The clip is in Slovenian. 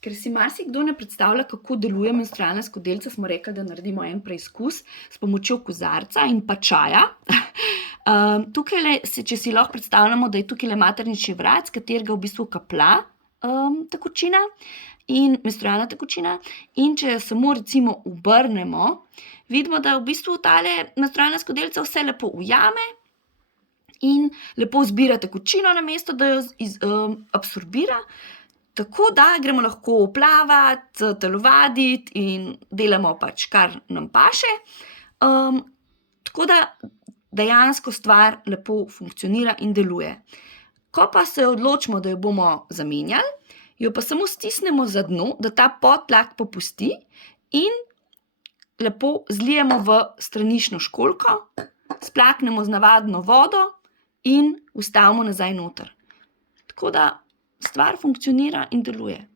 Ker si marsikdo ne predstavlja, kako deluje menstrualna skodelica, smo rekli, da naredimo en preizkus s pomočjo kozarca in pa čaja. Če si lahko predstavljamo, da je tukaj maternični vrat, s katerega v bistvu kaplja tekočina in menstrualna tekočina, in če jo samo recimo obrnemo, vidimo, da v bistvu tale menstrualna skodelica vse lepo ujame in lepo zbira tekočino, namesto da jo absorbira. Tako da gremo lahko plavati, telovaditi in delamo pač, kar nam paše. Tako da dejansko stvar lepo funkcionira in deluje. Ko pa se odločimo, da jo bomo zamenjali, jo pa samo stisnemo za dno, da ta podtlak popusti in lepo zlijemo v straniščno školjko, splaknemo z navadno vodo in vstavimo nazaj noter. Tako da stvar funkcionira in deluje.